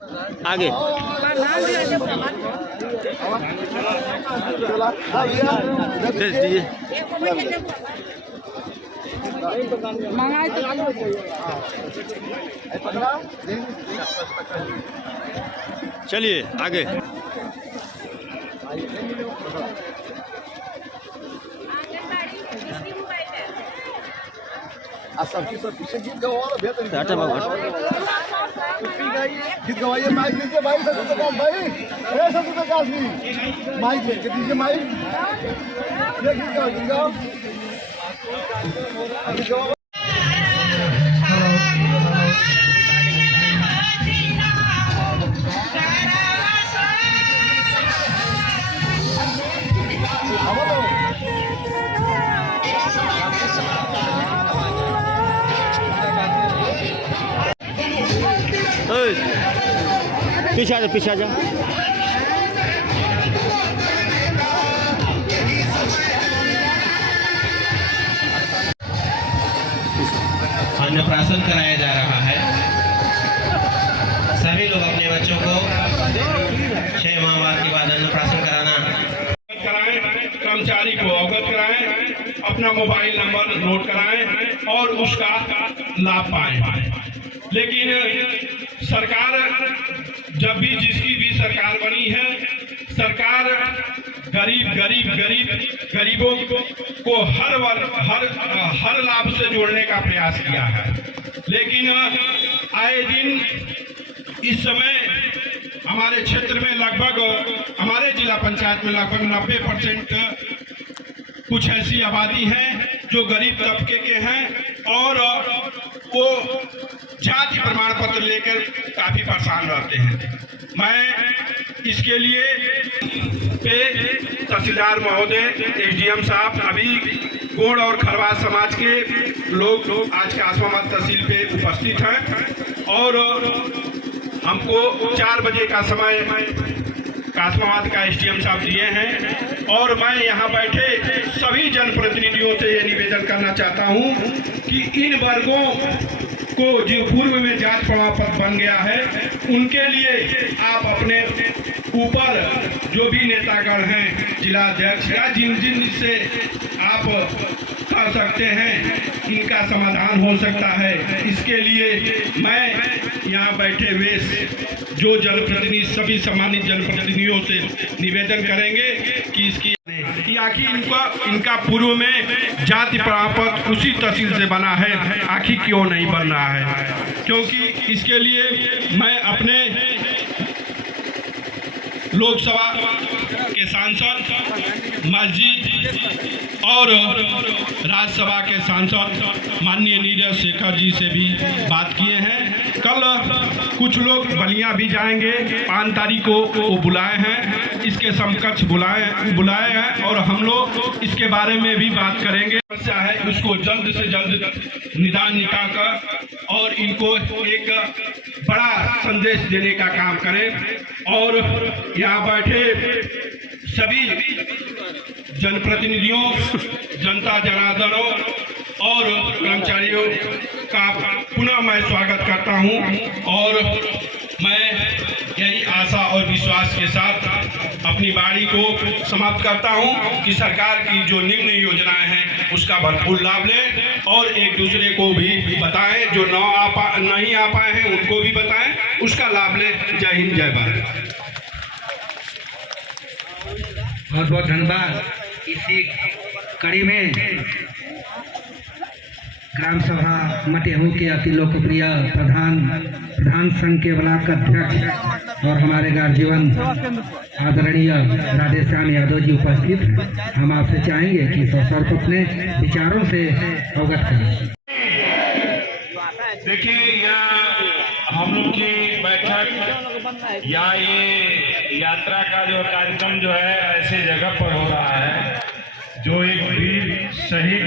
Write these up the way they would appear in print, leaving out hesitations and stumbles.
आगे भेज दीजिए। चलिए आगे। सब पीछे गीत गवाओ बेहतर गीत गवाइए। माइक लीजिए भाई, सभी प्रकाश भाई, सभी प्रकाश जी माइक लेके दीजिए माइक। ये गीत गाओ, गीत गाओ, गीत गाओ। पीछे आ जा, पीछे आ जा। अन्नप्राशन कराया जा रहा है। सभी लोग अपने बच्चों को 6 माह बाद के बाद अन्नप्राशन कराना कराएं, कर्मचारी को अवगत कराएं, अपना मोबाइल नंबर नोट कराएं और उसका लाभ पाएं। लेकिन सरकार जब भी जिसकी भी सरकार बनी है, सरकार गरीबों को हर लाभ से जोड़ने का प्रयास किया है। लेकिन आए दिन इस समय हमारे क्षेत्र में लगभग, हमारे जिला पंचायत में लगभग 90% कुछ ऐसी आबादी है जो गरीब तबके के हैं और वो जाति प्रमाण पत्र लेकर काफी परेशान रहते हैं। मैं इसके लिए तहसीलदार महोदय, एसडीएम साहब, अभी गोंड और खरवास समाज के लोग आज कासमाबाद तहसील पे उपस्थित हैं और हमको 4 बजे का समय कासमाबाद का एसडीएम साहब दिए हैं और मैं यहाँ बैठे सभी जनप्रतिनिधियों से ये निवेदन करना चाहता हूँ कि इन वर्गों को जो पूर्व में जाति प्रमाण पत्र बन गया है, उनके लिए आप अपने ऊपर जो भी नेतागण हैं, जिला अध्यक्ष या जिन से आप कर सकते हैं, इनका समाधान हो सकता है। इसके लिए मैं यहाँ बैठे हुए जो जनप्रतिनिधि, सभी सम्मानित जनप्रतिनिधियों से निवेदन करेंगे कि इसकी आखिर इनका पूर्व में जाति प्रमाण पत्र उसी तहसील से बना है, आखिर क्यों नहीं बन रहा है? क्योंकि इसके लिए मैं अपने लोकसभा के सांसद, मस्जिद और राज्यसभा के सांसद माननीय नीरज शेखर जी से भी बात किए हैं। कल कुछ लोग बलिया भी जाएंगे, 5 तारीख को वो बुलाए हैं, इसके समकक्ष बुलाए हैं और हम लोग इसके बारे में भी बात करेंगे। समस्या है उसको जल्द से जल्द निदान निकालकर और इनको एक बड़ा संदेश देने का काम करें और यहाँ बैठे सभी जनप्रतिनिधियों, जनता जनार्दनों और कर्मचारियों का पुनः मैं स्वागत करता हूं और मैं यही आशा और विश्वास के साथ अपनी वाणी को समाप्त करता हूं कि सरकार की जो निम्न योजनाएं हैं उसका भरपूर लाभ लें और एक दूसरे को भी बताएं, जो नहीं आ पाए हैं उनको भी बताएं, उसका लाभ लें। जय हिंद, जय भारत। बहुत बहुत धन्यवाद। इसी कड़ी में ग्राम सभा मटेहू के अति लोकप्रिय प्रधान संघ के ब्लॉक अध्यक्ष और हमारे गार्जियन आदरणीय राधेश्याम यादव जी उपस्थित हैं। हम आपसे चाहेंगे कि इस अवसर को अपने विचारों से अवगत करें। देखिए, यहाँ हम लोग की बैठक या ये यात्रा का जो कार्यक्रम जो है ऐसे जगह पर हो रहा है जो एक वीर शहीद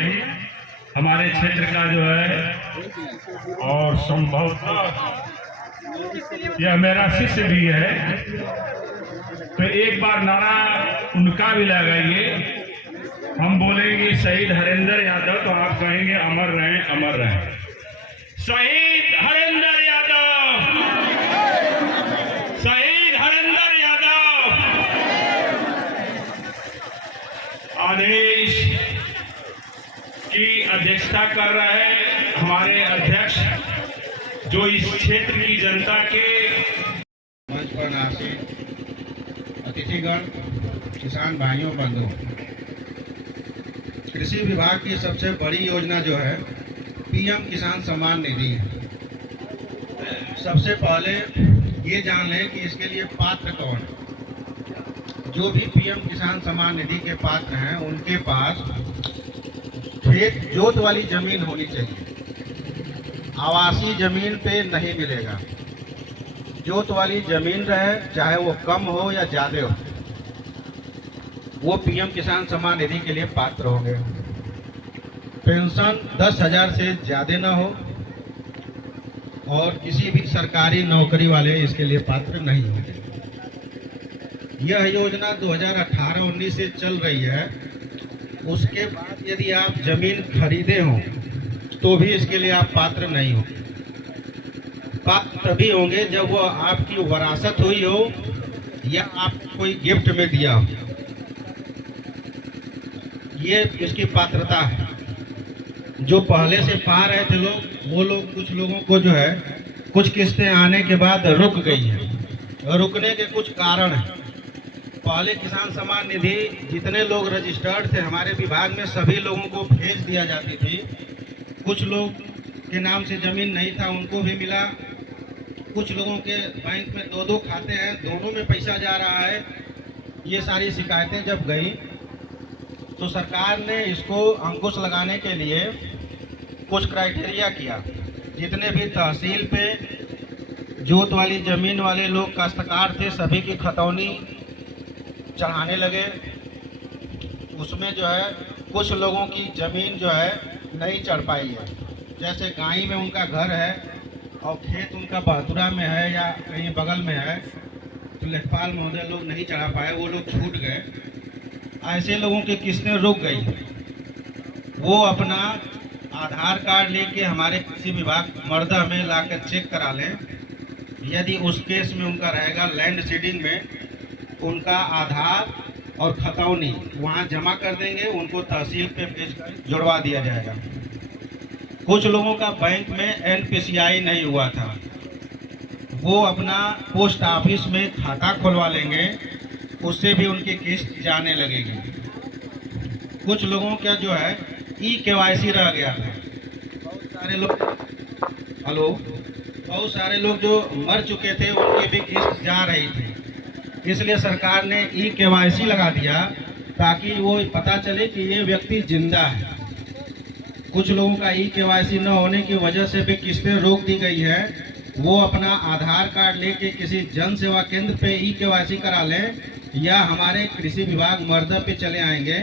हमारे क्षेत्र का जो है और संभवतः यह मेरा शिष्य भी है, तो एक बार नारा उनका भी लगाइए। हम बोलेंगे शहीद हरेंद्र यादव, तो आप कहेंगे अमर रहें, अमर रहें। शहीद हरेंद्र यादव, क्षेत्र की जनता के मंच पर आसीन अतिथिगण, किसान भाइयों बंधुओं, कृषि विभाग की सबसे बड़ी योजना जो है पीएम किसान सम्मान निधि है। सबसे पहले ये जान लें कि इसके लिए पात्र कौन है। जो भी पीएम किसान सम्मान निधि के पात्र हैं उनके पास खेत जोत वाली जमीन होनी चाहिए। आवासीय जमीन पे नहीं मिलेगा। जोत वाली जमीन रहे, चाहे वो कम हो या ज़्यादा हो, वो पीएम किसान सम्मान निधि के लिए पात्र होंगे। पेंशन 10,000 से ज़्यादा ना हो और किसी भी सरकारी नौकरी वाले इसके लिए पात्र नहीं होंगे। यह योजना 2018-19 से चल रही है। उसके बाद यदि आप जमीन खरीदे हो तो भी इसके लिए आप पात्र नहीं हो। पात्र तभी होंगे जब वो आपकी वरासत हुई हो या आपको कोई गिफ्ट में दिया हो। ये इसकी पात्रता है। जो पहले से पा रहे थे लोग, वो लोग, कुछ लोगों को जो है कुछ किस्तें आने के बाद रुक गई है। रुकने के कुछ कारण हैं। पहले किसान सम्मान निधि जितने लोग रजिस्टर्ड थे हमारे विभाग में, सभी लोगों को भेज दिया जाती थी। कुछ लोग के नाम से ज़मीन नहीं था, उनको भी मिला। कुछ लोगों के बैंक में 2-2 खाते हैं, दोनों में पैसा जा रहा है। ये सारी शिकायतें जब गई तो सरकार ने इसको अंकुश लगाने के लिए कुछ क्राइटेरिया किया। जितने भी तहसील पे जोत वाली ज़मीन वाले लोग काश्तकार थे, सभी की खतौनी चढ़ाने लगे। उसमें जो है कुछ लोगों की ज़मीन जो है नहीं चढ़ पाई है। जैसे गाई में उनका घर है और खेत उनका बहतुरा में है या कहीं बगल में है, तो लेखपाल महोदय लोग नहीं चढ़ा पाए, वो लोग छूट गए। ऐसे लोगों की किस्तें रुक गई। वो अपना आधार कार्ड लेके हमारे कृषि विभाग मर्दा में लाकर चेक करा लें। यदि उस केस में उनका रहेगा लैंड सीडिंग में, उनका आधार और खतौनी वहाँ जमा कर देंगे, उनको तहसील पे भेजकर जुड़वा दिया जाएगा। कुछ लोगों का बैंक में NPCI नहीं हुआ था, वो अपना पोस्ट ऑफिस में खाता खुलवा लेंगे, उससे भी उनकी किस्त जाने लगेगी। कुछ लोगों का जो है EKYC रह गया था। बहुत सारे लोग जो मर चुके थे उनकी भी किस्त जा रही थी। इसलिए सरकार ने EKYC लगा दिया ताकि वो पता चले कि ये व्यक्ति जिंदा है। कुछ लोगों का EKYC न होने की वजह से भी किस्तें रोक दी गई है। वो अपना आधार कार्ड लेके किसी जन सेवा केंद्र पे EKYC करा लें या हमारे कृषि विभाग मर्दा पे चले आएंगे,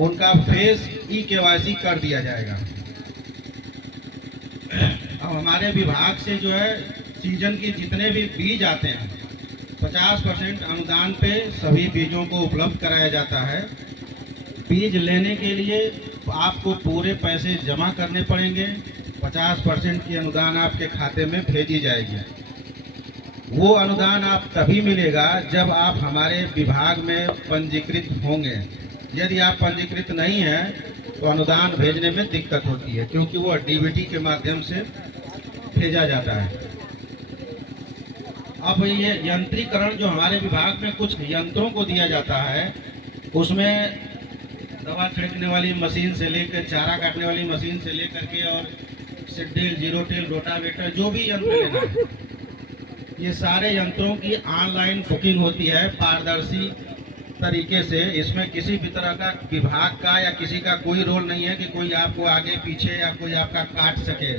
उनका फेस EKYC कर दिया जाएगा। अब हमारे विभाग से जो है सीजन के जितने भी बीज आते हैं 50% अनुदान पे सभी बीजों को उपलब्ध कराया जाता है। बीज लेने के लिए आपको पूरे पैसे जमा करने पड़ेंगे। 50% की अनुदान आपके खाते में भेजी जाएगी। वो अनुदान आप तभी मिलेगा जब आप हमारे विभाग में पंजीकृत होंगे। यदि आप पंजीकृत नहीं हैं तो अनुदान भेजने में दिक्कत होती है, क्योंकि वो DBT के माध्यम से भेजा जाता है। अब ये यंत्रीकरण जो हमारे विभाग में कुछ यंत्रों को दिया जाता है, उसमें दवा छिड़कने वाली मशीन से लेकर चारा काटने वाली मशीन से लेकर के और सीड, जीरो टिल, रोटावेटर, जो भी यंत्र लेना है, ये सारे यंत्रों की ऑनलाइन बुकिंग होती है पारदर्शी तरीके से। इसमें किसी भी तरह का विभाग का या किसी का कोई रोल नहीं है कि कोई आपको आगे पीछे या कोई आपका काट सके।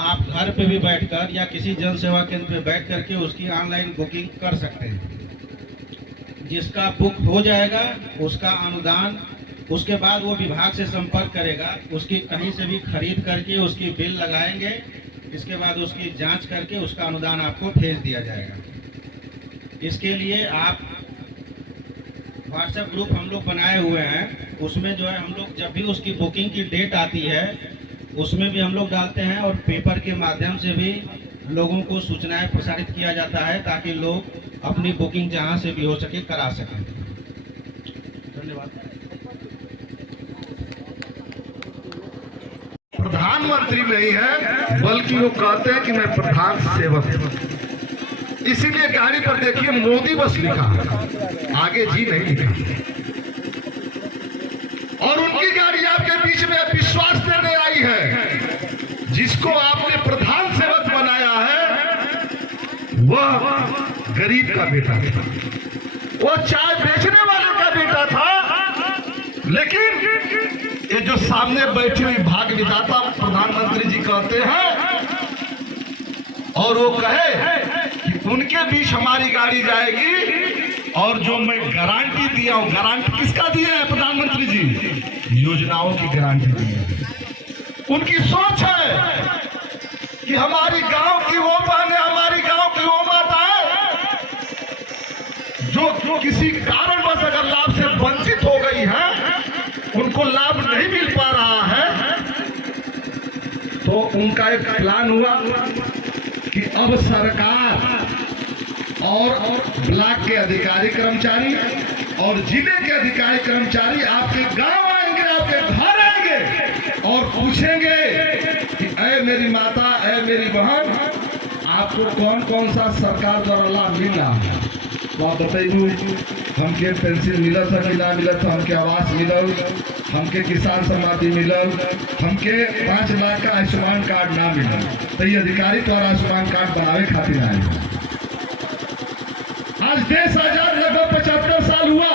आप घर पे भी बैठकर या किसी जन सेवा केंद्र पे बैठ करके उसकी ऑनलाइन बुकिंग कर सकते हैं। जिसका बुक हो जाएगा उसका अनुदान, उसके बाद वो विभाग से संपर्क करेगा, उसकी कहीं से भी खरीद करके उसकी बिल लगाएंगे, इसके बाद उसकी जांच करके उसका अनुदान आपको भेज दिया जाएगा। इसके लिए आप व्हाट्सएप ग्रुप हम लोग बनाए हुए हैं, उसमें जो है हम लोग जब भी उसकी बुकिंग की डेट आती है उसमें भी हम लोग डालते हैं और पेपर के माध्यम से भी लोगों को सूचनाएं प्रसारित किया जाता है ताकि लोग अपनी बुकिंग जहां से भी हो सके करा सकें। धन्यवाद। प्रधानमंत्री नहीं है, बल्कि वो कहते हैं कि मैं प्रधान सेवक हूं। इसीलिए गाड़ी पर देखिए मोदी बस लिखा है, आगे जी नहीं लिखा। और उनकी गाड़ी आपके बीच में विश्वास देने आई है। जिसको आपने प्रधान सेवक बनाया है वह गरीब का बेटा था, वो चाय बेचने वाले का बेटा था। लेकिन ये जो सामने बैठे हुए भाग विधाता प्रधानमंत्री जी कहते हैं, और वो कहे कि उनके बीच हमारी गाड़ी जाएगी, और जो मैं गारंटी दिया हूं, गारंटी किसका दिया है प्रधानमंत्री जी? योजनाओं की गारंटी दी है। उनकी सोच है कि हमारी गांव की वो बहनें, हमारी गांव की वो माताएं जो किसी कारणवश अगर लाभ से वंचित हो गई है, उनको लाभ नहीं मिल पा रहा है, तो उनका एक प्लान हुआ कि अब सरकार और ब्लॉक के अधिकारी कर्मचारी और जिले के अधिकारी कर्मचारी आपके गांव आएंगे, आपके घर आएंगे और पूछेंगे कि ऐ मेरी माता, ऐ मेरी बहन, आपको कौन कौन सा सरकार द्वारा लाभ मिल रहा है? तो आप बताइए, हमके पेंशन मिला था कि ना मिला था, हमके आवास मिलल, हमके किसान सम्मान मिलल, हमके 5 लाख का आयुष्मान कार्ड ना मिलल। तो ये अधिकारी द्वारा आयुष्मान कार्ड बनावे खातिर आए। आज देश आजाद लगभग 75 साल हुआ,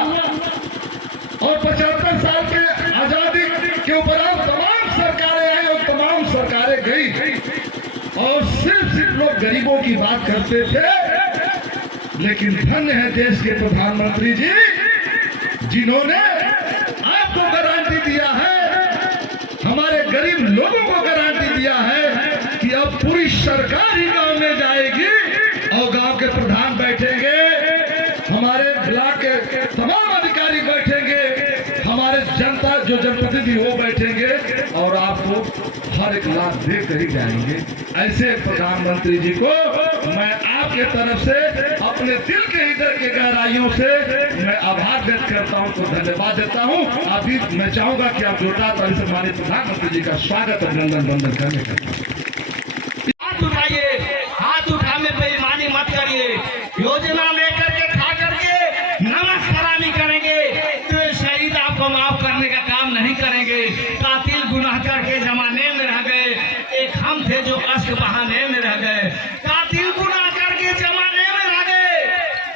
और 75 साल के आजादी के उपरांत तमाम सरकारें आई और तमाम सरकारें गई, और सिर्फ लोग गरीबों की बात करते थे। लेकिन धन्य है देश के प्रधानमंत्री जी, जिन्होंने आपको गारंटी दिया है, हमारे गरीब लोगों को गारंटी दिया है कि अब पूरी सरकार ही गांव में जाएगी, और गांव के प्रधान बैठेंगे, हमारे ब्लॉक के तमाम अधिकारी बैठेंगे, हमारे जनता जो जनप्रतिनिधि वो बैठेंगे, और आपको हर एक लाभ देकर ही जाएंगे। ऐसे प्रधानमंत्री जी को मैं आपके तरफ से, अपने दिल के हृदय के गहराइयों से मैं आभार व्यक्त करता हूं, तो धन्यवाद देता हूं। अभी मैं चाहूंगा कि आप जोरदार ताली से हमारे प्रधानमंत्री जी का स्वागत, अभिनंदन, वंदन करने का। हाथ उठाइए, हाथ उठाने बेईमानी मत करिए। योजना लेकर के खा करके नमस्कारानी करेंगे तो शहीद आपको माफ करने का काम नहीं करेंगे। कातिल गुनाहगार के जमाने में रह गए, एक हम थे जो अश्क बहाने में रह गए। कातिल गुनाहगार के जमाने में रह गए,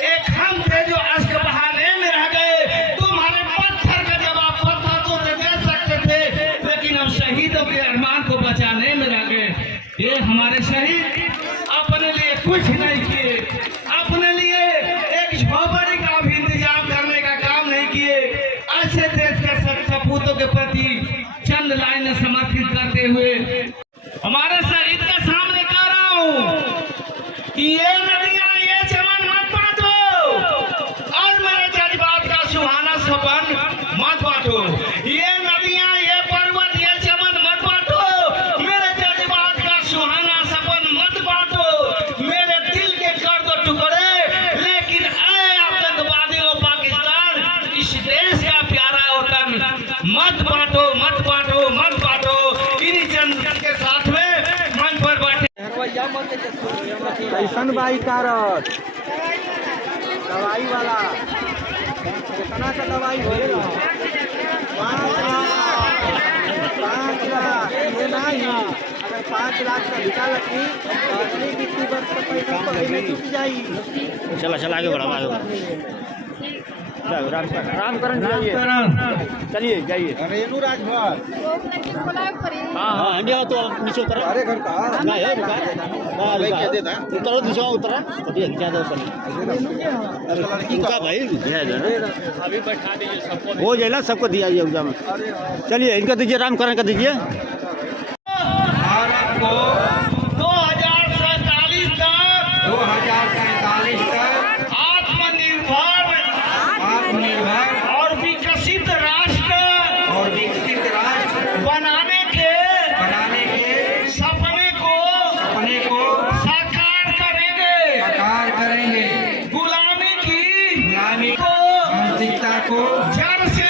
एक हम थे जो अश्क बहाने में रह गए। तुम्हारे पत्थर का जवाब पत्थर को दे सकते थे, लेकिन हम शहीदों के अरमान को बचाने में रह गए। ये हमारे शहीद अपने लिए कुछ नहीं किए, अपने लिए एक झोपड़ी का भी इंतजाम करने का काम नहीं किए। ऐसे देश के सपूतों के प्रति चंद लाइनें समर्पित करते हुए हमारे शहीद के सामने कह रहा हूँ कि ये नदियां, ये चमन मत बांटो, और मेरे जज्बात का सुहाना सपन मत बांटो। ये नदियां, ये पर्वत, ये चमन मत बांटो, मेरे जज्बात का सुहाना सपन मत बांटो। मेरे दिल के कर दो टुकड़े, लेकिन ऐ आतंकवादियों पाकिस्तान, इस देश का प्यारा वतन मत बांटो, मत बांटो, मत बांटो। इन्हीं चंद के साथ में मंच पर बैठे कैसन बाई कारत दवाई वाला कितना का दवाई भेल 5 लाख ये नहीं। अगर 5 लाख का निकाल रखी तो अगली 20 वर्ष का पैसा पहले चुक जाई। चला चला आगे बढ़ा, आगे बढ़ा। रामकरण चलिए जाइए। रेणु राजभर हाँ हाँ, इंडिया तो नीचे उतरा। अरे घर का नहीं है, उतरा दूसरा उतरा, ज़्यादा उनका भाई अभी बैठा दीजिए सबको, हो जाएगा सबको दिया एग्जाम में। चलिए इनका दीजिए, रामकरण का दीजिए। भारत को 2047 तक आत्मनिर्भर और विकसित राष्ट्र बनाने के सपने को साकार करेंगे। गुलामी की मानसिकता को जड़ से